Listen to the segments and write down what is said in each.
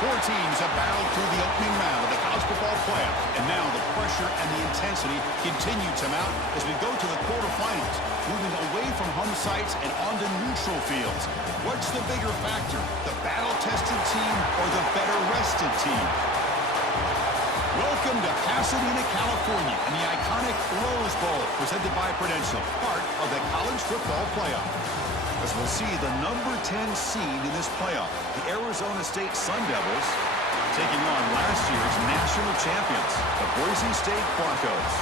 Four teams have battled through the opening round of the college football playoff, and now the pressure and the intensity continue to mount as we go to the quarterfinals, moving away from home sites and onto neutral fields. What's the bigger factor, the battle-tested team or the better-rested team? Welcome to Pasadena, California, and the iconic Rose Bowl, presented by Prudential, part of the college football playoff. As we'll see the number 10 seed in this playoff, the Arizona State Sun Devils, taking on last year's national champions, the Boise State Broncos.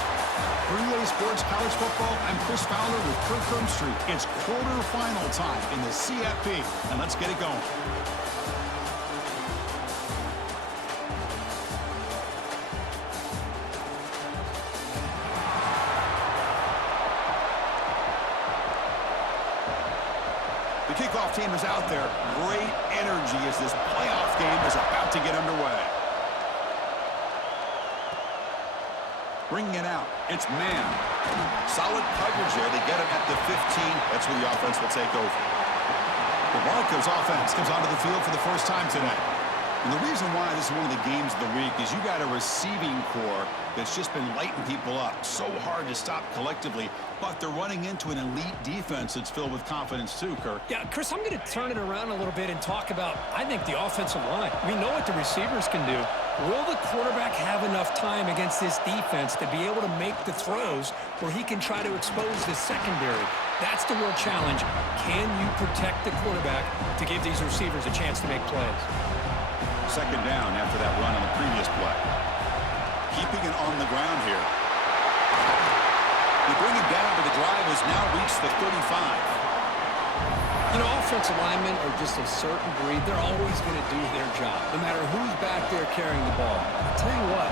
For EA Sports College Football, I'm Chris Fowler with Kirk Hermstreet. It's quarterfinal time in the CFP, and let's get it going. The kickoff team is out there. Great energy as this playoff game is about to get underway. Bringing it out, it's Mann. Solid coverage there. They get him at the 15. That's where the offense will take over. The Broncos offense comes onto the field for the first time today. And the reason why this is one of the games of the week is you got a receiving core that's just been lighting people up. So hard to stop collectively, but they're running into an elite defense that's filled with confidence too, Kirk. Yeah, Chris, I'm going to turn it around a little bit and talk about, I think, the offensive line. We know what the receivers can do. Will the quarterback have enough time against this defense to be able to make the throws where he can try to expose the secondary? That's the real challenge. Can you protect the quarterback to give these receivers a chance to make plays? Second down after that run on the previous play. Keeping it on the ground here. They bring it down, but the drive has now reached the 35. You know, offensive linemen are just a certain breed. They're always going to do their job, no matter who's back there carrying the ball. I'll tell you what,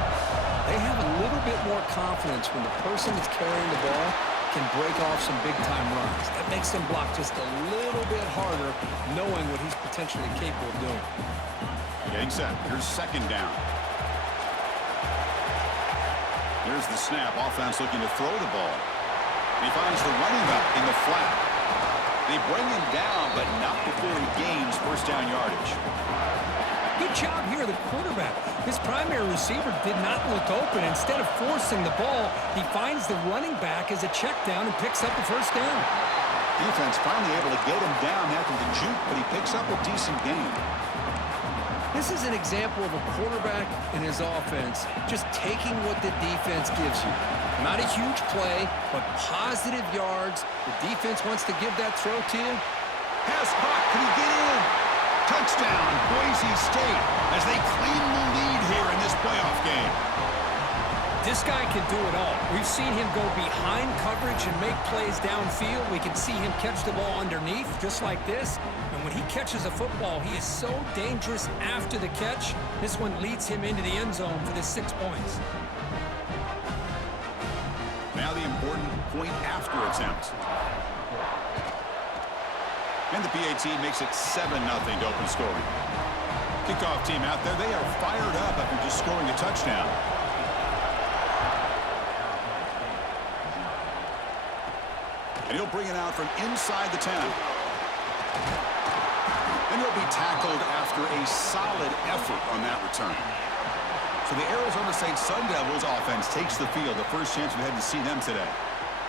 they have a little bit more confidence when the person that's carrying the ball can break off some big-time runs. That makes them block just a little bit harder, knowing what he's potentially capable of doing. Getting set. Here's second down. Here's the snap. Offense looking to throw the ball. He finds the running back in the flat. They bring him down, but not before he gains first down yardage. Good job here, the quarterback. His primary receiver did not look open. Instead of forcing the ball, he finds the running back as a check down and picks up the first down. Defense finally able to get him down after the juke, but he picks up a decent gain. This is an example of a quarterback and his offense just taking what the defense gives you. Not a huge play, but positive yards. The defense wants to give that throw to you. Pass caught. Can he get in? Touchdown, Boise State, as they claim the lead here in this playoff game. This guy can do it all. We've seen him go behind coverage and make plays downfield. We can see him catch the ball underneath, just like this. And when he catches a football, he is so dangerous after the catch. This one leads him into the end zone for the 6 points. Now the important point after attempt. And the PAT makes it 7-0 to open scoring. Kickoff team out there, they are fired up after just scoring a touchdown. And he'll bring it out from inside the 10. And he'll be tackled after a solid effort on that return. So the Arizona State Sun Devils offense takes the field. The first chance we had to see them today.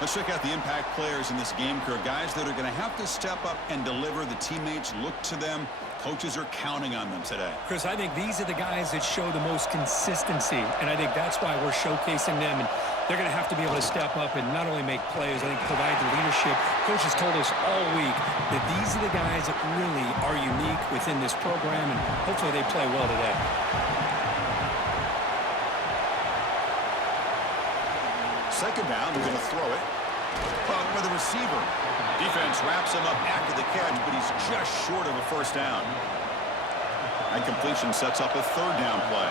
Let's check out the impact players in this game, Kirk. Guys that are going to have to step up and deliver. The teammates look to them. Coaches are counting on them today. Chris, I think these are the guys that show the most consistency, and I think that's why we're showcasing them. And they're going to have to be able to step up and not only make plays, I think provide the leadership. Coaches told us all week that these are the guys that really are unique within this program, and hopefully they play well today. Second down, we're going to throw it. Caught by the receiver. Defense wraps him up after the catch, but he's just short of a first down. And completion sets up a third down play.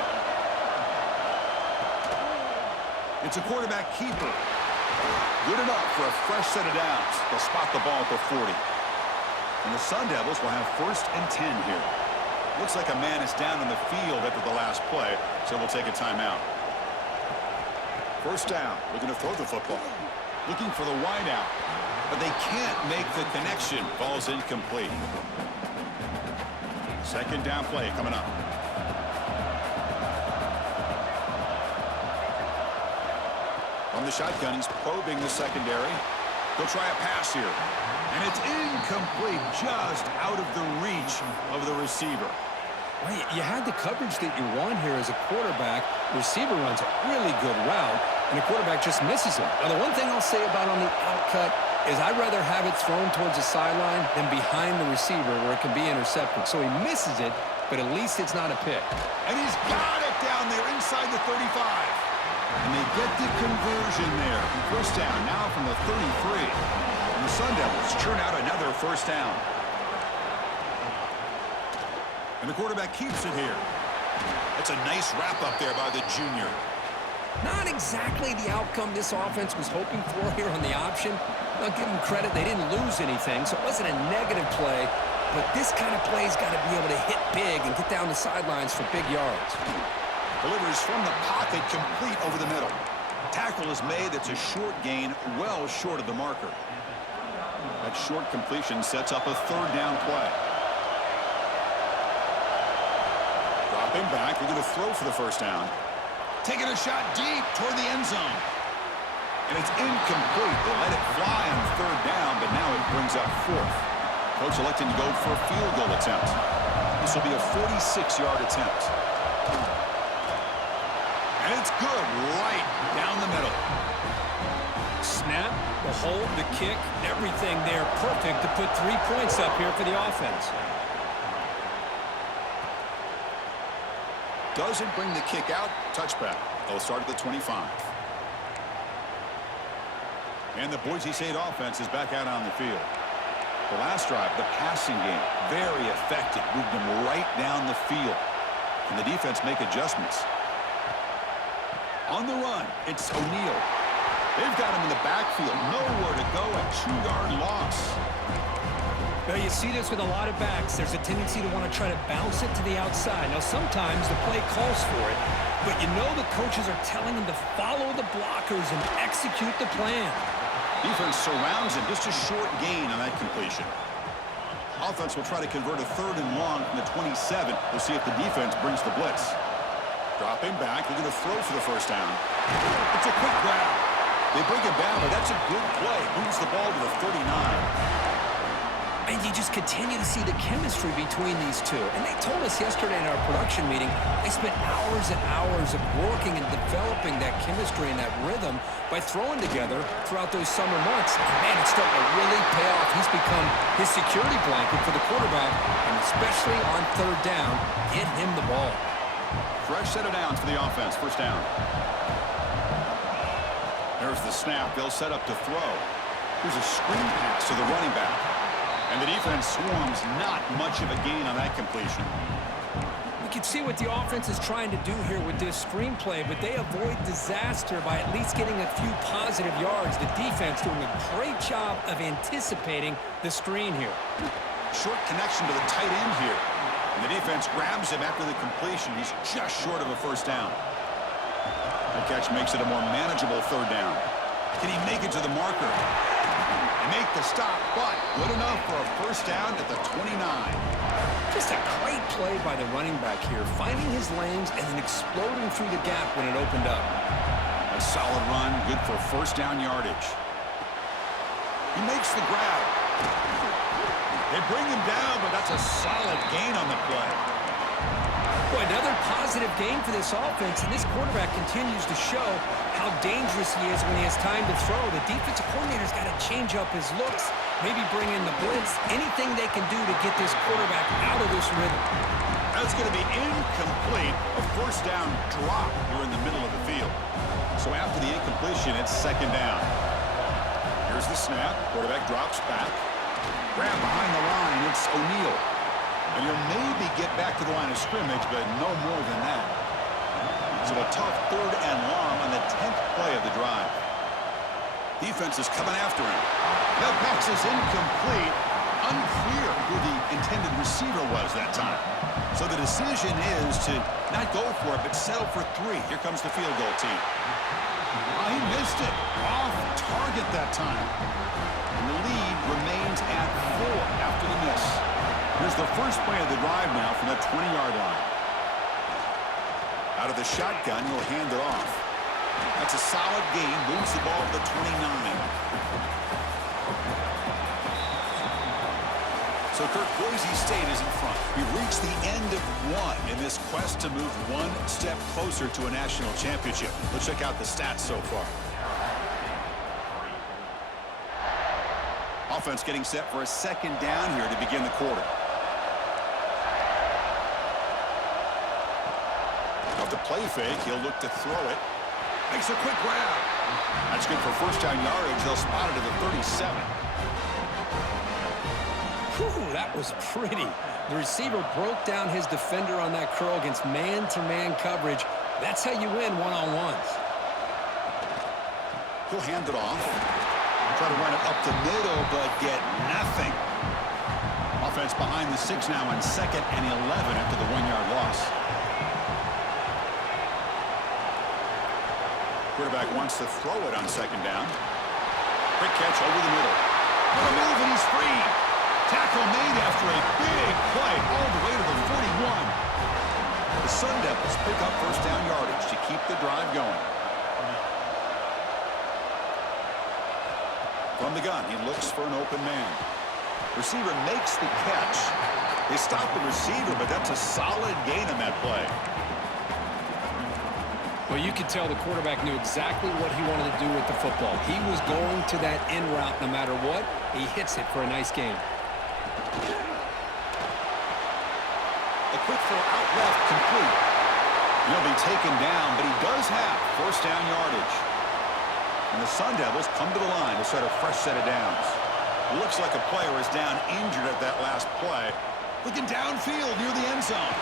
It's a quarterback keeper. Good enough for a fresh set of downs. They'll spot the ball at the 40. And the Sun Devils will have first and 10 here. Looks like a man is down in the field after the last play, so we'll take a timeout. First down, looking to throw the football. Looking for the wideout, but they can't make the connection. Ball's incomplete. Second down play coming up. the shotgun, he's probing the secondary. He'll try a pass here. And it's incomplete, just out of the reach of the receiver. Well, you had the coverage that you want here as a quarterback. Receiver runs a really good route, and the quarterback just misses him. Now, the one thing I'll say about on the outcut is I'd rather have it thrown towards the sideline than behind the receiver where it can be intercepted. So he misses it, but at least it's not a pick. And he's got it down there inside the 35. And they get the conversion there. First down now from the 33. And the Sun Devils churn out another first down. And the quarterback keeps it here. That's a nice wrap up there by the junior. Not exactly the outcome this offense was hoping for here on the option. I'll give them credit, they didn't lose anything, so it wasn't a negative play. But this kind of play's got to be able to hit big and get down the sidelines for big yards. Delivers from the pocket, complete over the middle. Tackle is made. It's a short gain, well short of the marker. That short completion sets up a third down play. Dropping back, they're going to throw for the first down. Taking a shot deep toward the end zone. And it's incomplete. They let it fly on third down, but now it brings up fourth. Coach electing to go for a field goal attempt. This will be a 46-yard attempt. And it's good right down the middle. Snap, the hold, the kick, everything there perfect to put 3 points up here for the offense. Doesn't bring the kick out. Touchback. They'll start at the 25. And the Boise State offense is back out on the field. The last drive, the passing game, very effective. Moved them right down the field. Can the defense make adjustments? On the run, it's O'Neal. They've got him in the backfield. Nowhere to go. A 2-yard loss. Well, you see this with a lot of backs. There's a tendency to want to try to bounce it to the outside. Now, sometimes the play calls for it, but you know the coaches are telling them to follow the blockers and execute the plan. Defense surrounds him. Just a short gain on that completion. Offense will try to convert a third and long from the 27. We'll see if the defense brings the blitz. Dropping back. They're going to throw for the first down. It's a quick grab. They bring him down, but that's a good play. Moves the ball to the 39. And you just continue to see the chemistry between these two. And they told us yesterday in our production meeting, they spent hours and hours of working and developing that chemistry and that rhythm by throwing together throughout those summer months. And man, it's starting to really pay off. He's become his security blanket for the quarterback, and especially on third down, get him the ball. Fresh set of downs for the offense. First down. There's the snap. They'll set up to throw. Here's a screen pass to the running back. And the defense swarms. Not much of a gain on that completion. You can see what the offense is trying to do here with this screenplay, but they avoid disaster by at least getting a few positive yards. The defense doing a great job of anticipating the screen here. Short connection to the tight end here. And the defense grabs him after the completion. He's just short of a first down. That catch makes it a more manageable third down. Can he make it to the marker? They make the stop, but good enough for a first down at the 29. Just a great play by the running back here, finding his lanes and then exploding through the gap when it opened up. A solid run, good for first down yardage. He makes the grab. They bring him down, but that's a solid gain on the play. Boy, another positive game for this offense, and this quarterback continues to show how dangerous he is when he has time to throw. The defensive coordinator's got to change up his looks, maybe bring in the blitz, anything they can do to get this quarterback out of this rhythm. That's going to be incomplete. A first down drop here in the middle of the field. So after the incompletion, it's second down. Here's the snap. Quarterback drops back. Grab behind the line. It's O'Neal. And he'll maybe get back to the line of scrimmage, but no more than that. So a tough third and long on the 10th play of the drive. Defense is coming after him. That pass is incomplete. Unclear who the intended receiver was that time. So the decision is to not go for it, but settle for 3. Here comes the field goal team. Oh, he missed it. Off target that time. And the lead remains at 4 after the miss. Here's the first play of the drive now from the 20-yard line. Out of the shotgun, he'll hand it off. That's a solid gain. Moves the ball to the 29. So, Kirk, Boise State is in front. We've reached the end of one in this quest to move one step closer to a national championship. Let's check out the stats so far. Offense getting set for a second down here to begin the quarter. Off the play fake, he'll look to throw it. Makes a quick grab. That's good for first down yardage. They'll spot it at the 37. Whew, that was pretty. The receiver broke down his defender on that curl against man-to-man coverage. That's how you win one-on-ones. He'll hand it off. Try to run it up the middle, but get nothing. Offense behind the 6 now on 2nd and 11 after the 1-yard loss. Quarterback wants to throw it on 2nd down. Quick catch over the middle. What a move, and he's free. Tackle made after a big play all the way to the 41. The Sun Devils pick up first down yardage to keep the drive going. From the gun, he looks for an open man. Receiver makes the catch. They stop the receiver, but that's a solid gain on that play. Well, you could tell the quarterback knew exactly what he wanted to do with the football. He was going to that in route no matter what. He hits it for a nice gain. A quick throw out left, complete. He'll be taken down, but he does have first down yardage. And the Sun Devils come to the line to set a fresh set of downs. It looks like a player is down injured at that last play. Looking downfield near the end zone.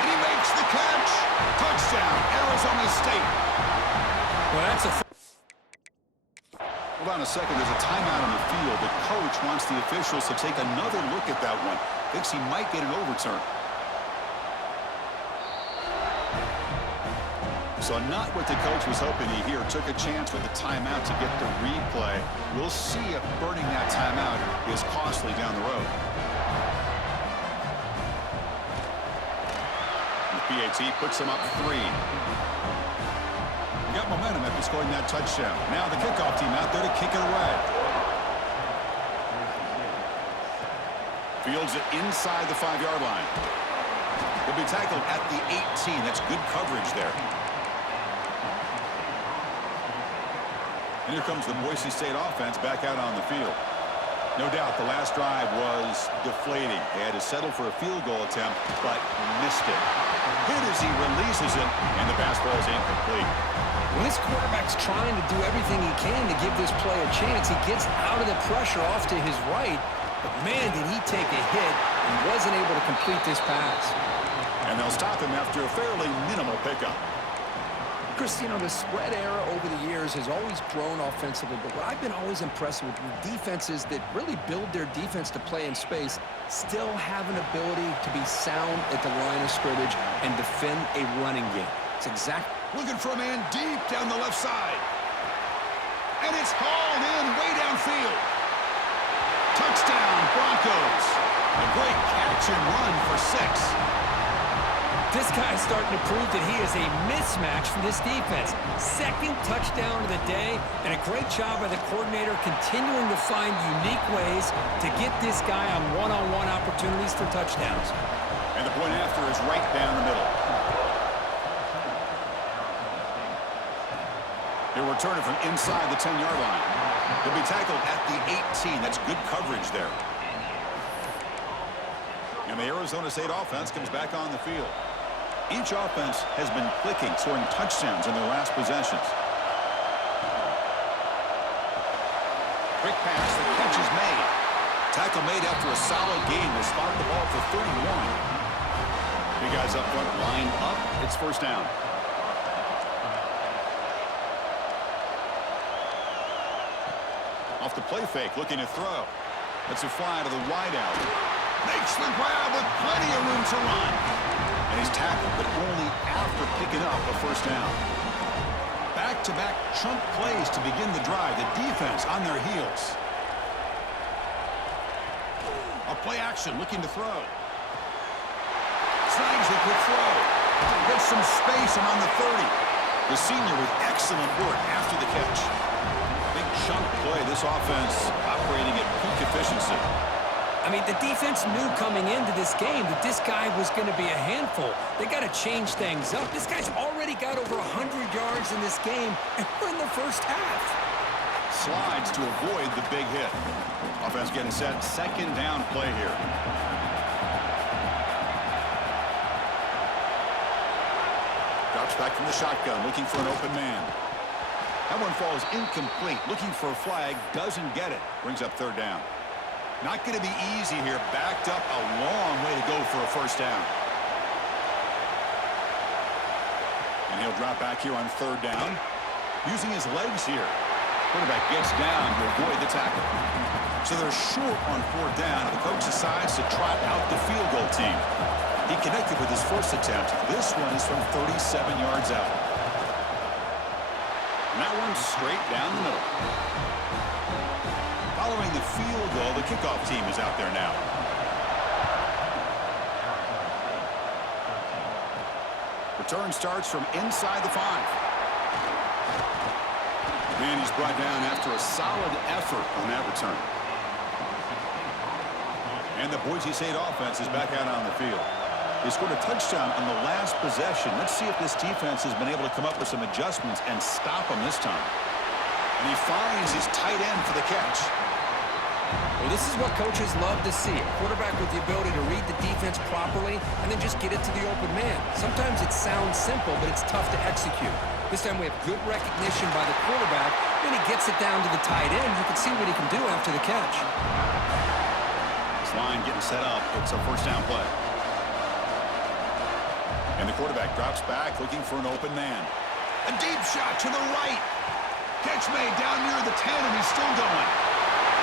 And he makes the catch. Touchdown, Arizona State. Well, that's a... Hold on a second. There's a timeout on the field. The coach wants the officials to take another look at that one. Thinks he might get an overturn. So not what the coach was hoping to hear. Took a chance with the timeout to get the replay. We'll see if burning that timeout is costly down the road. The PAT puts him up 3. Got momentum after scoring that touchdown. Now the kickoff team out there to kick it away. Fields it inside the 5-yard line. He'll be tackled at the 18. That's good coverage there. And here comes the Boise State offense back out on the field. No doubt the last drive was deflating. They had to settle for a field goal attempt, but missed it. Hit as he releases it, and the pass ball is incomplete. When this quarterback's trying to do everything he can to give this play a chance, he gets out of the pressure off to his right. But, man, did he take a hit and wasn't able to complete this pass. And they'll stop him after a fairly minimal pickup. Chris, you know, the spread era over the years has always grown offensively, but what I've been always impressed with defenses that really build their defense to play in space still have an ability to be sound at the line of scrimmage and defend a running game. It's exactly... Looking for a man deep down the left side. And it's hauled in way downfield. Touchdown, Broncos. A great catch and run for 6. This guy is starting to prove that he is a mismatch for this defense. 2nd touchdown of the day, and a great job by the coordinator continuing to find unique ways to get this guy on one-on-one opportunities for touchdowns. And the point after is right down the middle. He'll return it from inside the 10-yard line. He'll be tackled at the 18. That's good coverage there. And the Arizona State offense comes back on the field. Each offense has been clicking, scoring touchdowns in their last possessions. Quick pass, the catch is made. Tackle made after a solid gain. They spot the ball for 31. Big guys up front lined up. It's first down. Off the play fake, looking to throw. That's a fly to the wideout. Makes the grab with plenty of room to run. And he's tackled, but only after picking up a first down. Back-to-back chunk plays to begin the drive. The defense on their heels. A play action, looking to throw. Snags the quick throw. Gets some space around the 30. The senior with excellent work after the catch. Big chunk play. This offense operating at peak efficiency. I mean, the defense knew coming into this game that this guy was going to be a handful. They got to change things up. This guy's already got over 100 yards in this game, and we're in the first half. Slides to avoid the big hit. Offense getting set. Second down play here. Drops back from the shotgun, looking for an open man. That one falls incomplete. Looking for a flag. Doesn't get it. Brings up third down. Not going to be easy here. Backed up a long way to go for a first down. And he'll drop back here on third down. Using his legs here. Quarterback gets down to avoid the tackle. So they're short on fourth down. The coach decides to trot out the field goal team. He connected with his first attempt. This one is from 37 yards out. And that one's straight down the middle. Following the field goal, the kickoff team is out there now. Return starts from inside the 5. And he's brought down after a solid effort on that return. And the Boise State offense is back out on the field. They scored a touchdown on the last possession. Let's see if this defense has been able to come up with some adjustments and stop them this time. And he finds his tight end for the catch. Well, this is what coaches love to see. A quarterback with the ability to read the defense properly and then just get it to the open man. Sometimes it sounds simple, but it's tough to execute. This time we have good recognition by the quarterback. Then he gets it down to the tight end. You can see what he can do after the catch. This line getting set up. It's a first down play. And the quarterback drops back looking for an open man. A deep shot to the right. Catch made down near the 10, and he's still going.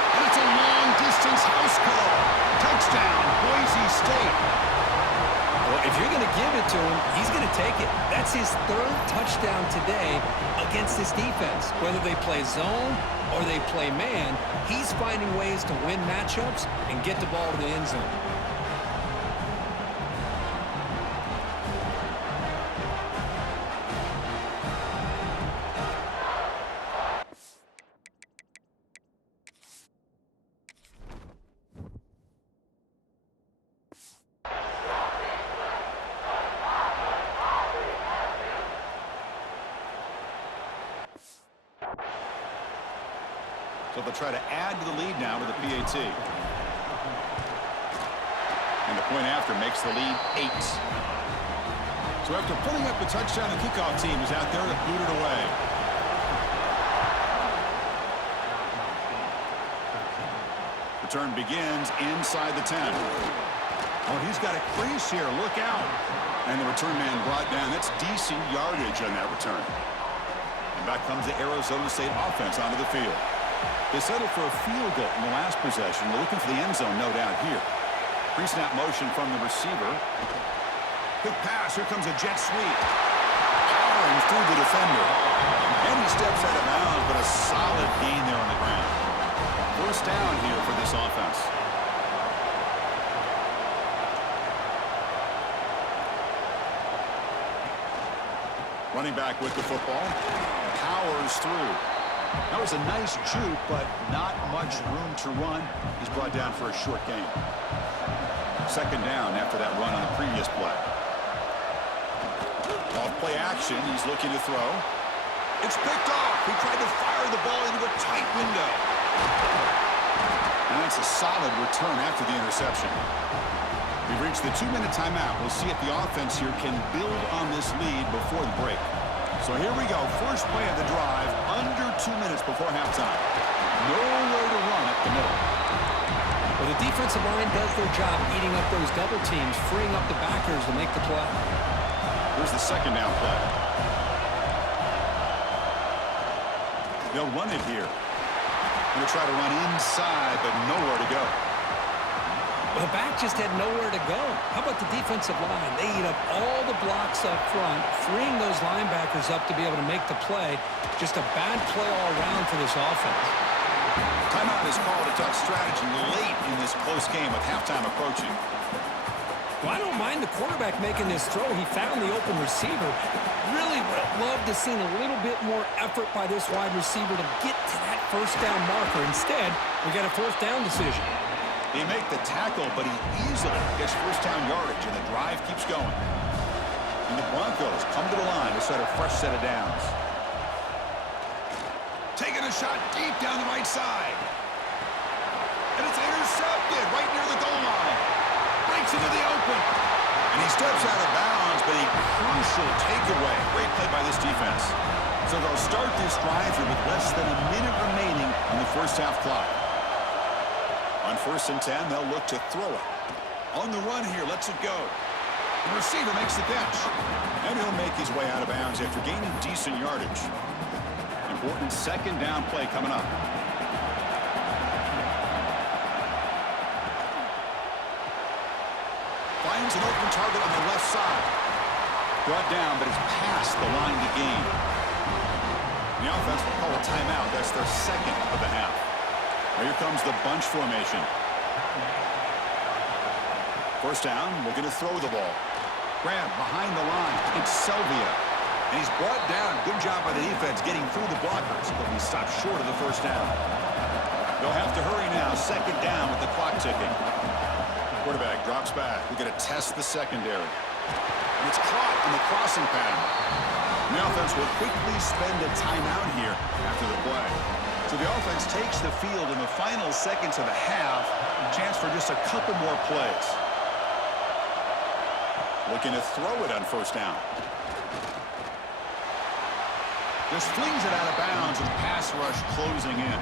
And it's a long-distance house call. Touchdown, Boise State. Well, if you're going to give it to him, he's going to take it. That's his third touchdown today against this defense. Whether they play zone or they play man, he's finding ways to win matchups and get the ball to the end zone. So they'll try to add to the lead now with a PAT. And the point after makes the lead 8. So after pulling up the touchdown, the kickoff team is out there to boot it away. Return begins inside the 10. Oh, he's got a crease here. Look out. And the return man brought down. That's decent yardage on that return. And back comes the Arizona State offense onto the field. They settled for a field goal in the last possession. They're looking for the end zone, no doubt, here. Pre-snap motion from the receiver. Quick pass. Here comes a jet sweep. Powering through the defender. And he steps out of bounds, but a solid gain there on the ground. First down here for this offense. Running back with the football. Powers through. That was a nice juke, but not much room to run. He's brought down for a short gain. Second down after that run on the previous play. Off play action, he's looking to throw. It's picked off. He tried to fire the ball into a tight window. And that's a solid return after the interception. We've reached the 2-minute timeout. We'll see if the offense here can build on this lead before the break. So here we go. First play of the drive, under 2 minutes before halftime. Nowhere to run up the middle. Well, the defensive line does their job eating up those double teams, freeing up the backers to make the play. Here's the second down play. They'll run it here. Going to try to run inside, but nowhere to go. Well, the back just had nowhere to go. How about the defensive line? They eat up all the blocks up front, freeing those linebackers up to be able to make the play. Just a bad play all around for this offense. Timeout is called to talk strategy late in this close game with halftime approaching. Well, I don't mind the quarterback making this throw. He found the open receiver. Really would have loved to seen a little bit more effort by this wide receiver to get to that first down marker. Instead, we got a fourth down decision. They make the tackle, but he easily gets first down yardage, and the drive keeps going. And the Broncos come to the line to set a fresh set of downs. Taking a shot deep down the right side. And it's intercepted right near the goal line. Breaks into the open. And he steps out of bounds, but a crucial takeaway. Great play by this defense. So they'll start this drive here with less than a minute remaining on the first half clock. On 1st and 10, they'll look to throw it. On the run here, lets it go. The receiver makes the catch. And he'll make his way out of bounds after gaining decent yardage. Important second down play coming up. Finds an open target on the left side. Brought down, but it's past the line to gain. The offense will call a timeout. That's their second of the half. Here comes the bunch formation. First down, looking to throw the ball. Grab behind the line. It's Selvia. And he's brought down. Good job by the defense getting through the blockers, but he stopped short of the first down. They'll have to hurry now. Second down with the clock ticking. Quarterback drops back. We're going to test the secondary. And it's caught in the crossing pattern. And the offense will quickly spend a timeout here after the play. So the offense takes the field in the final seconds of the half. Chance for just a couple more plays. Looking to throw it on first down. Just flings it out of bounds with pass rush closing in.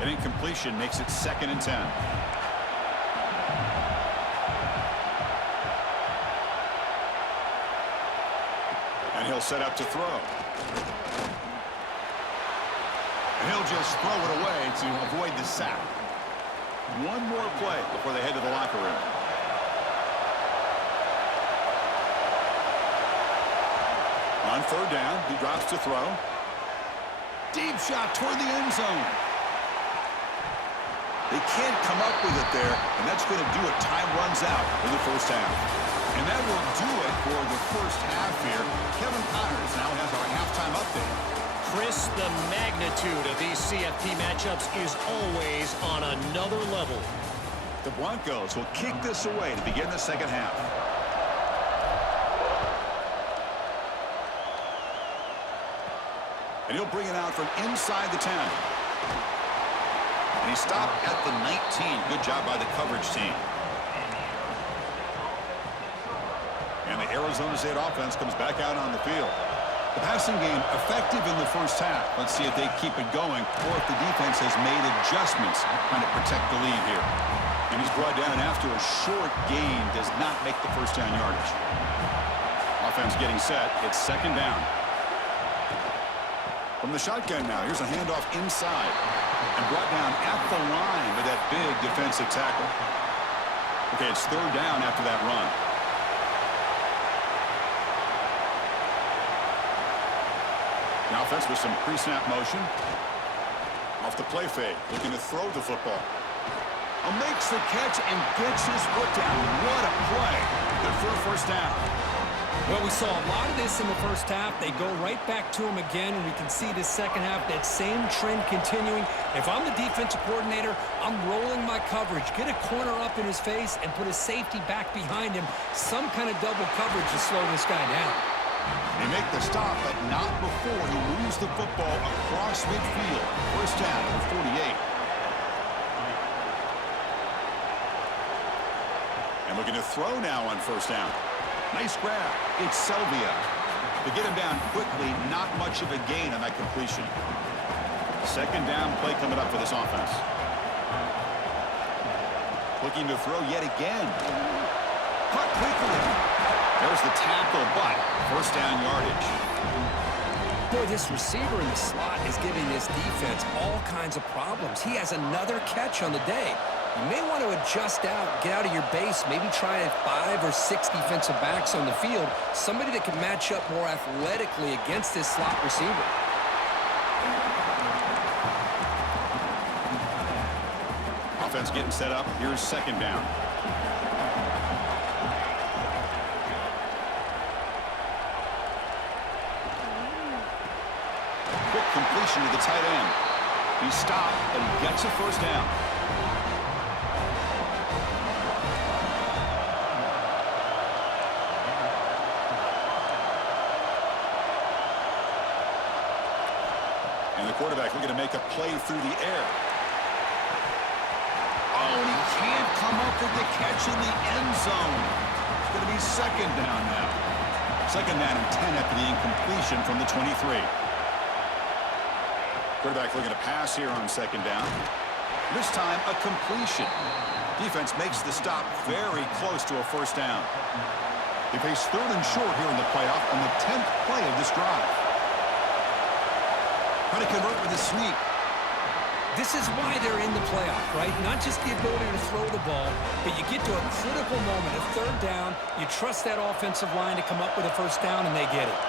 An incompletion makes it 2nd and 10. And he'll set up to throw. And he'll just throw it away to avoid the sack. One more play before they head to the locker room. On 3rd down, he drops to throw. Deep shot toward the end zone. They can't come up with it there, and that's going to do it. Time runs out in the first half. And that will do it for the first half here. Kevin Connors now has our halftime update. Chris, the magnitude of these CFP matchups is always on another level. The Broncos will kick this away to begin the second half. And he'll bring it out from inside the 10. And he stopped at the 19. Good job by the coverage team. And the Arizona State offense comes back out on the field. The passing game effective in the first half. Let's see if they keep it going or if the defense has made adjustments trying to protect the lead here. And he's brought down after a short gain. Does not make the first down yardage. Offense getting set. It's 2nd down. From the shotgun now, here's a handoff inside. And brought down at the line with that big defensive tackle. Okay, it's 3rd down after that run. The offense with some pre-snap motion. Off the play fake, looking to throw the football. Makes the catch and gets his foot down. What a play. Good for a first down. Well, we saw a lot of this in the first half. They go right back to him again, and we can see the second half, that same trend continuing. If I'm the defensive coordinator, I'm rolling my coverage. Get a corner up in his face and put a safety back behind him. Some kind of double coverage to slow this guy down. They make the stop, but not before he moves the football across midfield. First down at 48. And looking to throw now on first down. Nice grab. It's Selvia. To get him down quickly, not much of a gain on that completion. 2nd down play coming up for this offense. Looking to throw yet again. Caught quickly. There's the tackle, but first down yardage. Boy, this receiver in the slot is giving this defense all kinds of problems. He has another catch on the day. You may want to adjust out, get out of your base, maybe try 5 or 6 defensive backs on the field, somebody that can match up more athletically against this slot receiver. Offense Defense getting set up. Here's second down. Quick completion to the tight end. He stopped, but he gets a first down. And the quarterback looking to make a play through the air. Oh, and he can't come up with the catch in the end zone. It's going to be second down now. Second down and 10 after the incompletion from the 23. Quarterback looking to pass here on second down. This time, a completion. Defense makes the stop very close to a first down. They face third and short here in the playoff on the 10th play of this drive. Trying to convert with a sweep. This is why they're in the playoff, right? Not just the ability to throw the ball, but you get to a critical moment, a third down, you trust that offensive line to come up with a first down, and they get it.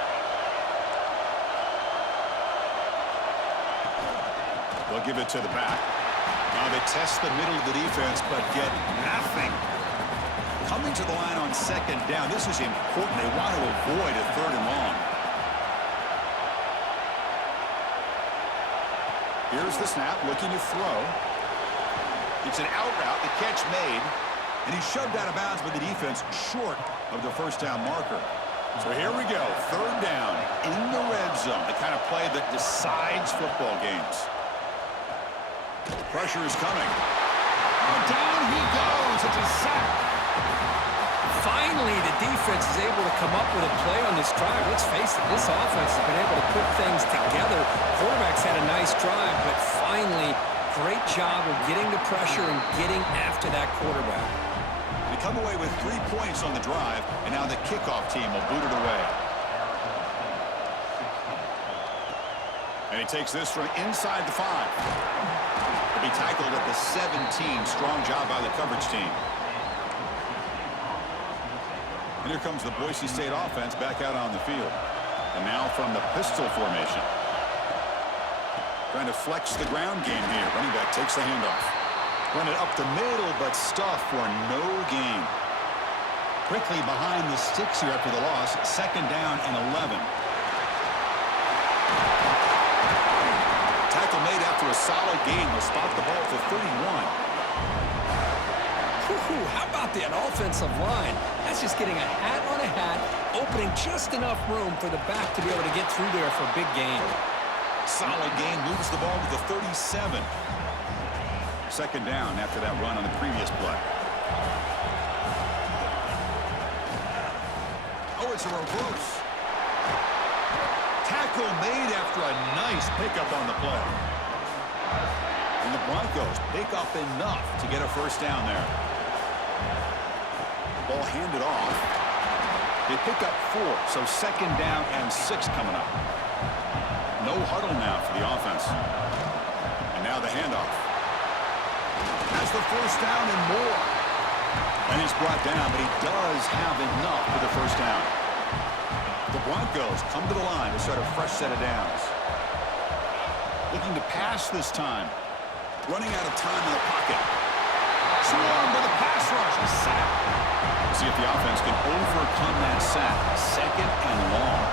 They'll give it to the back. Now they test the middle of the defense, but get nothing. Coming to the line on second down, this is important. They want to avoid a third and long. Here's the snap, looking to throw. It's an out route, the catch made, and he's shoved out of bounds by the defense short of the first down marker. So here we go, third down in the red zone, the kind of play that decides football games. Pressure is coming. Oh, down he goes. It's a sack. Finally, the defense is able to come up with a play on this drive. Let's face it, this offense has been able to put things together. Quarterback's had a nice drive, but finally, great job of getting the pressure and getting after that quarterback. They come away with 3 points on the drive, and now the kickoff team will boot it away. And he takes this from inside the 5. He'll be tackled at the 17. Strong job by the coverage team. And here comes the Boise State offense back out on the field. And now from the pistol formation. Trying to flex the ground game here. Running back takes the handoff. Run it up the middle, but stuff for no gain. Quickly behind the sticks here after the loss. Second down and 11. Tackle made after a solid gain. They'll spot the ball for 31. How about that offensive line? That's just getting a hat on a hat, opening just enough room for the back to be able to get through there for a big gain. Solid gain, moves the ball to the 37. Second down after that run on the previous play. Oh, it's a reverse. Tackle made after a nice pickup on the play. And the Broncos pick up enough to get a first down there. Ball handed off. They pick up 4, so second down and 6 coming up. No huddle now for the offense. And now the handoff. Has the first down and more. And he's brought down, but he does have enough for the first down. The Broncos come to the line to start a fresh set of downs. Looking to pass this time. Running out of time in the pocket. Swarmed by the pass rush. A sack. See if the offense can overcome that sack. Second and long.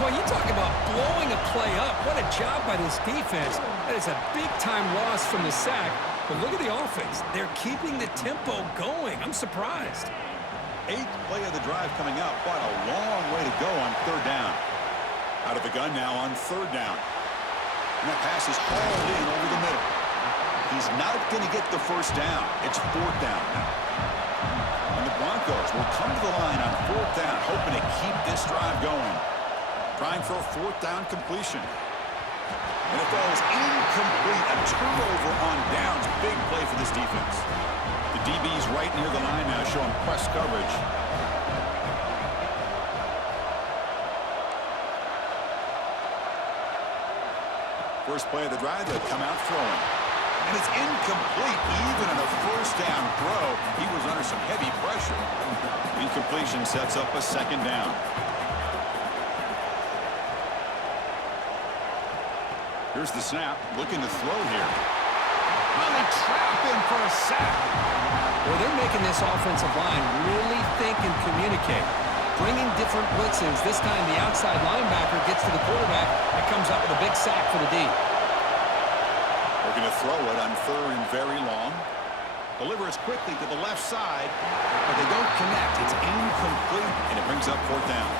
Boy, you talk about blowing a play up. What a job by this defense. That is a big-time loss from the sack. But look at the offense. They're keeping the tempo going. I'm surprised. 8th play of the drive coming up, but a long way to go on third down. Out of the gun now on third down. And that pass is hauled in over the middle. He's not going to get the first down. It's fourth down now. And the Broncos will come to the line on fourth down, hoping to keep this drive going. Trying for a fourth down completion. And it falls incomplete. A turnover on downs. Big play for this defense. The DB's right near the line now, showing press coverage. First play of the drive, they come out throwing. And it's incomplete. Even in a first down throw, he was under some heavy pressure. Incompletion sets up a second down. Here's the snap, looking to throw here. Will they trap him for a sack? Well, they're making this offensive line really think and communicate. Bringing different blitzes. This time the outside linebacker gets to the quarterback and comes up with a big sack for the D. They're going to throw it on 3rd and very long. Delivers quickly to the left side, but they don't connect. It's incomplete, and it brings up 4th down.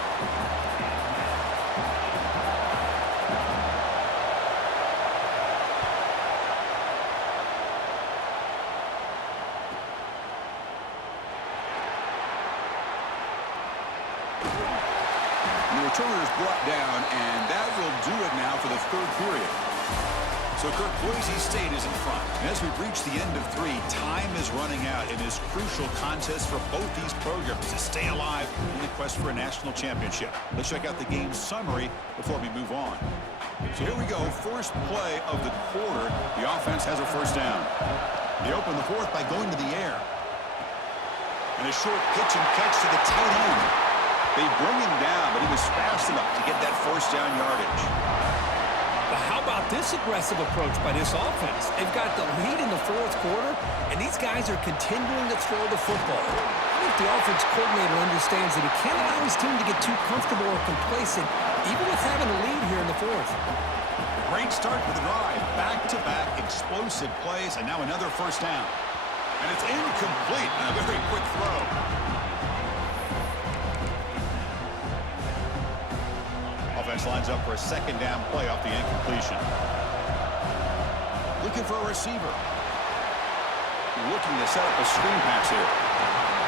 And the returner is brought down, and that will do it now for the 3rd period. So, Kirk, Boise State is in front. And as we reach the end of 3, time is running out in this crucial contest for both these programs to stay alive in the quest for a national championship. Let's check out the game summary before we move on. So here we go. First play of the quarter. The offense has a 1st down. They open the 4th by going to the air. And a short pitch and catch to the tight end. They bring him down, but he was fast enough to get that 1st down yardage. But how about this aggressive approach by this offense? They've got the lead in the 4th quarter, and these guys are continuing to throw the football. I think the offense coordinator understands that he can't allow his team to get too comfortable or complacent, even with having a lead here in the 4th. Great start for the drive. Back-to-back explosive plays, and now another 1st down. And it's incomplete on a very quick throw. Offense lines up for a 2nd down play off the incompletion. Looking for a receiver. Looking to set up a screen pass here.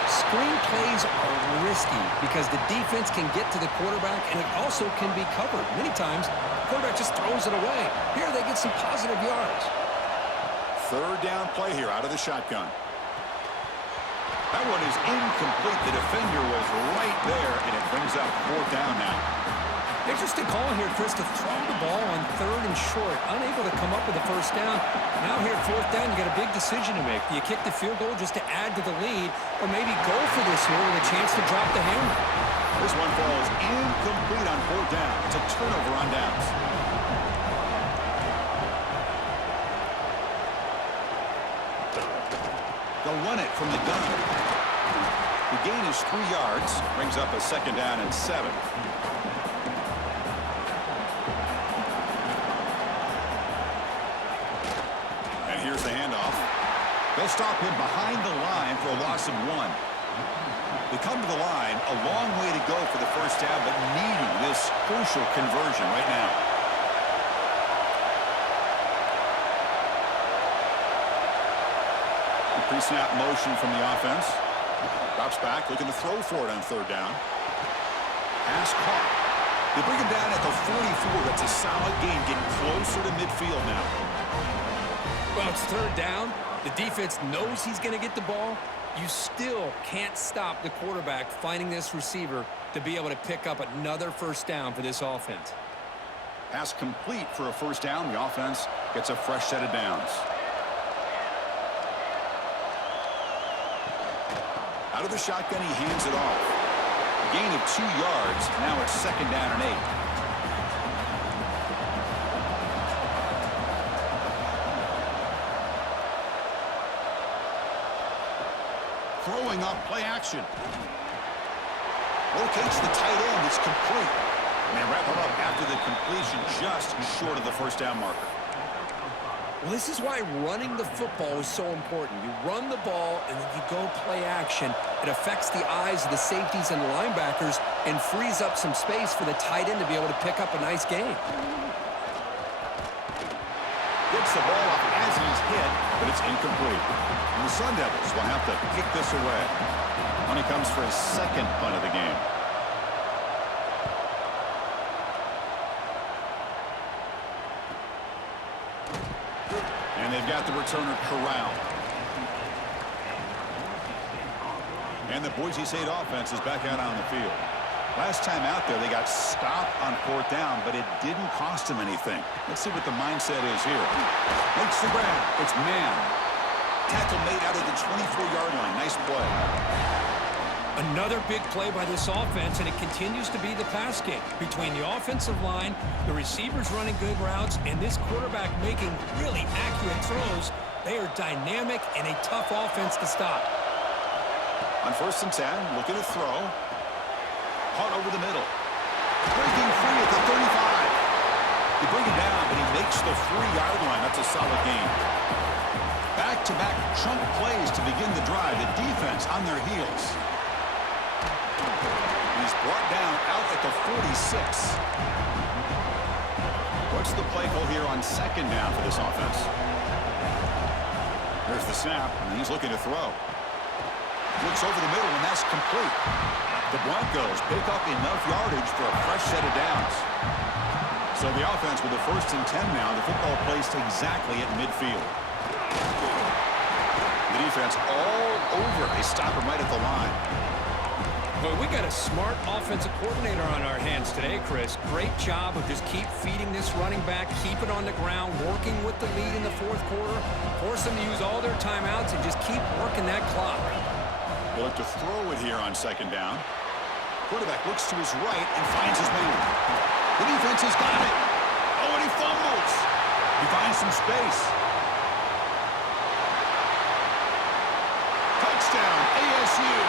Screen plays are risky because the defense can get to the quarterback, and it also can be covered. Many times, the quarterback just throws it away. Here, they get some positive yards. 3rd down play here out of the shotgun. That one is incomplete. The defender was right there, and it brings up 4th down now. Interesting call here, Chris, to throw the ball on 3rd and short. Unable to come up with a 1st down. Now here, 4th down, you got a big decision to make. Do you kick the field goal just to add to the lead, or maybe go for this here with a chance to drop the hammer? This one falls incomplete on 4th down. It's a turnover on downs. They'll run it from the gun. The gain is 3 yards. Brings up a 2nd down and 7. Here's the handoff. They'll stop him behind the line for a loss of 1. They come to the line, a long way to go for the 1st down, but needing this crucial conversion right now. The pre-snap motion from the offense. Drops back, looking to throw for it on 3rd down. Pass caught. They bring him down at the 44. That's a solid gain, getting closer to midfield now. Well, it's 3rd down. The defense knows he's going to get the ball. You still can't stop the quarterback finding this receiver to be able to pick up another 1st down for this offense. Pass complete for a 1st down. The offense gets a fresh set of downs. Out of the shotgun, he hands it off. A gain of 2 yards. Now it's 2nd down and 8. Throwing off play action. Locates the tight end. It's complete. And they wrap it up after the completion, just short of the 1st down marker. Well, this is why running the football is so important. You run the ball, and then you go play action. It affects the eyes of the safeties and linebackers and frees up some space for the tight end to be able to pick up a nice gain. Gets the ball up as he's hit, but it's incomplete. And the Sun Devils will have to kick this away. When he comes for his 2nd punt of the game. And they've got the returner corralled. And the Boise State offense is back out on the field. Last time out there, they got stopped on 4th down, but it didn't cost them anything. Let's see what the mindset is here. Makes the grab. It's Mann. Tackle made out of the 24-yard line. Nice play. Another big play by this offense, and it continues to be the pass game. Between the offensive line, the receivers running good routes, and this quarterback making really accurate throws, They are dynamic and a tough offense to stop. On 1st and 10, looking to throw. Hard over the middle. Breaking free at the 35. They bring it down, but he makes the 3-yard line. That's a solid gain. Back-to-back chunk plays to begin the drive. The defense on their heels. He's brought down out at the 46. What's the play call here on 2nd down for this offense? There's the snap, and he's looking to throw. Looks over the middle, and that's complete. The Broncos pick up enough yardage for a fresh set of downs. So the offense with the 1st and 10 now. The football placed exactly at midfield. The defense all over. They stop him right at the line. But we got a smart offensive coordinator on our hands today, Chris. Great job of just keep feeding this running back, keep it on the ground, working with the lead in the 4th quarter, force them to use all their timeouts, and just keep working that clock. They look to throw it here on 2nd down. Quarterback looks to his right and finds his man. The defense has got it. Oh, and he fumbles. He finds some space. Touchdown, ASU.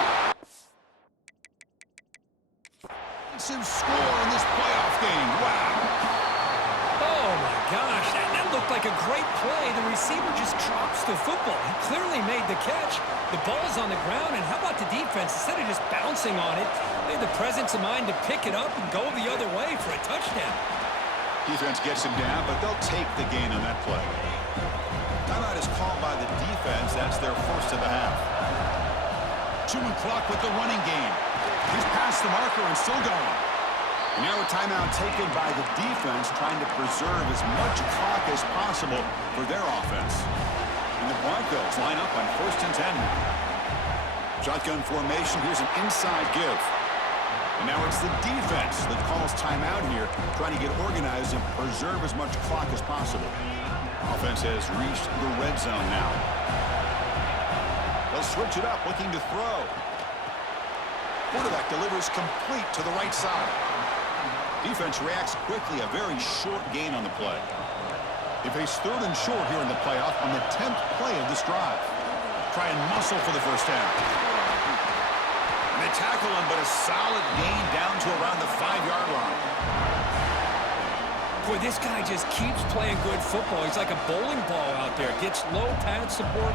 Score in this playoff game. Wow. Oh, my gosh. That looked like a great play. The receiver just drops the football. He clearly made the catch. The ball's on the ground, and how about the defense? Instead of just bouncing on it, they had the presence of mind to pick it up and go the other way for a touchdown. Defense gets him down, but they'll take the gain on that play. Timeout is called by the defense. That's their 1st of the half. Chewing clock with the running game. He's past the marker and still going. And now a timeout taken by the defense, trying to preserve as much clock as possible for their offense. And the Broncos line up on 1st and 10 now. Shotgun formation. Here's an inside give. And now it's the defense that calls timeout here, trying to get organized and preserve as much clock as possible. Offense has reached the red zone now. They'll switch it up, looking to throw. Quarterback delivers complete to the right side. Defense reacts quickly, a very short gain on the play. They face 3rd and short here in the playoff on the 10th play of this drive. Try and muscle for the 1st down. And they tackle him, but a solid gain down to around the 5-yard line. Boy, this guy just keeps playing good football. He's like a bowling ball out there. Gets low pad support,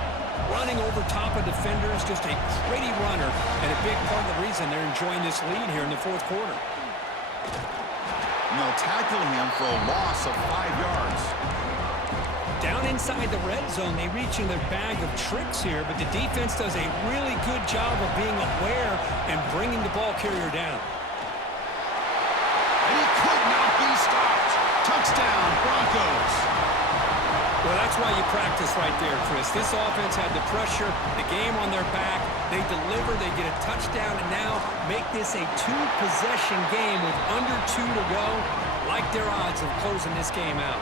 running over top of defenders. Just a pretty runner, and a big part of the reason they're enjoying this lead here in the 4th quarter. And they'll tackle him for a loss of 5 yards. Down inside the red zone, they reach in their bag of tricks here, but the defense does a really good job of being aware and bringing the ball carrier down. And he could not be stopped. Touchdown, Broncos. Well, that's why you practice right there, Chris. This offense had the pressure, the game on their back. They deliver, they get a touchdown, and now make this a 2-possession game with under 2 to go. Like their odds of closing this game out.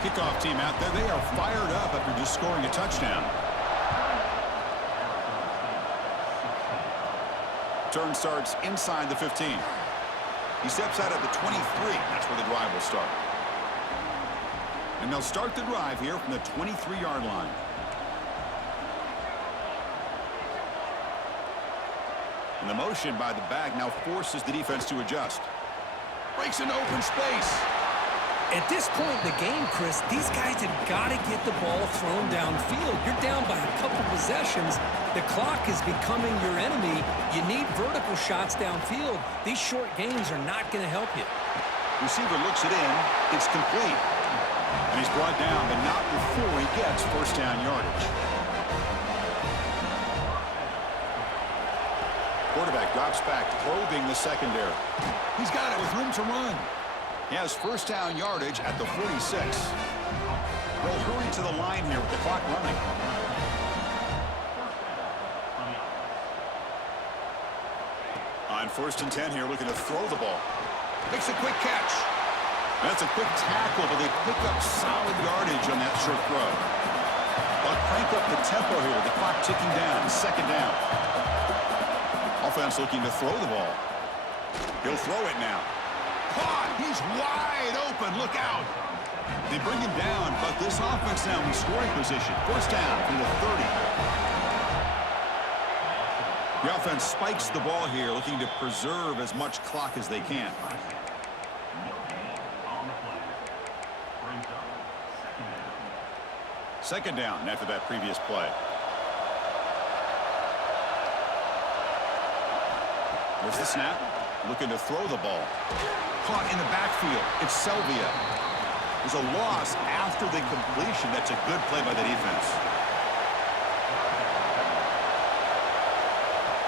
Kickoff team out there. They are fired up after just scoring a touchdown. Turn starts inside the 15. He steps out at the 23. That's where the drive will start. And they'll start the drive here from the 23-yard line. And the motion by the back now forces the defense to adjust. Breaks into open space. At this point in the game, Chris, these guys have got to get the ball thrown downfield. You're down by a couple possessions. The clock is becoming your enemy. You need vertical shots downfield. These short gains are not going to help you. Receiver looks it in. It's complete. And he's brought down, but not before he gets 1st down yardage. Quarterback drops back, probing the secondary. He's got it with room to run. He has 1st down yardage at the 46. They'll hurry to the line here with the clock running. On 1st and 10 here, looking to throw the ball. Makes a quick catch. That's a quick tackle, but they pick up solid yardage on that short throw. They'll crank up the tempo here with the clock ticking down. 2nd down. Offense looking to throw the ball. He'll throw it now. Caught! He's wide open. Look out! They bring him down, but this offense now in scoring position. First down from the 30. The offense spikes the ball here, looking to preserve as much clock as they can. Second down after that previous play. There's the snap. Looking to throw the ball. Caught in the backfield. It's Selvia. There's a loss after the completion. That's a good play by the defense.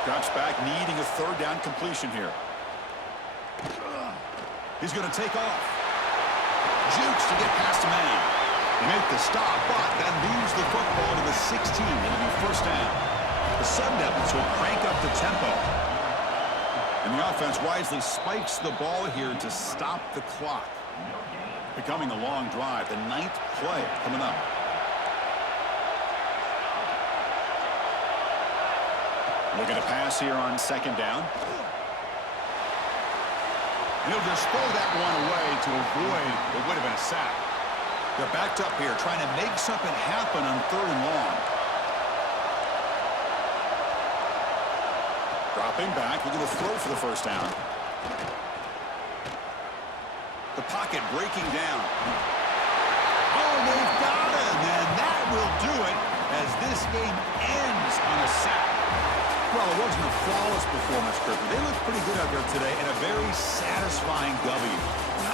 Drops back, needing a third down completion here. He's going to take off. Jukes to get past Mann. They make the stop, but that moves the football to the 16. It'll be first down. The Sun Devils will crank up the tempo. And the offense wisely spikes the ball here to stop the clock. Becoming a long drive. The 9th play coming up. Looking to pass here on second down. And he'll just throw that one away to avoid what would have been a sack. They're backed up here trying to make something happen on third and long. Dropping back, looking to throw for the first down. The pocket breaking down. Oh, they've got him, and that will do it as this game ends on a sack. Well, it wasn't a flawless performance, Kirk. They looked pretty good out there today, and a very satisfying W.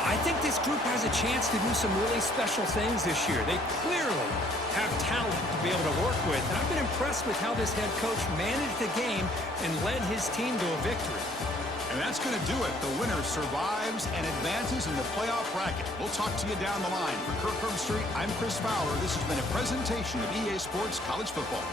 I think this group has a chance to do some really special things this year. They clearly have talent to be able to work with, and I've been impressed with how this head coach managed the game and led his team to a victory. And that's going to do it. The winner survives and advances in the playoff bracket. We'll talk to you down the line. For Kirk Street, I'm Chris Fowler. This has been a presentation of EA Sports College Football.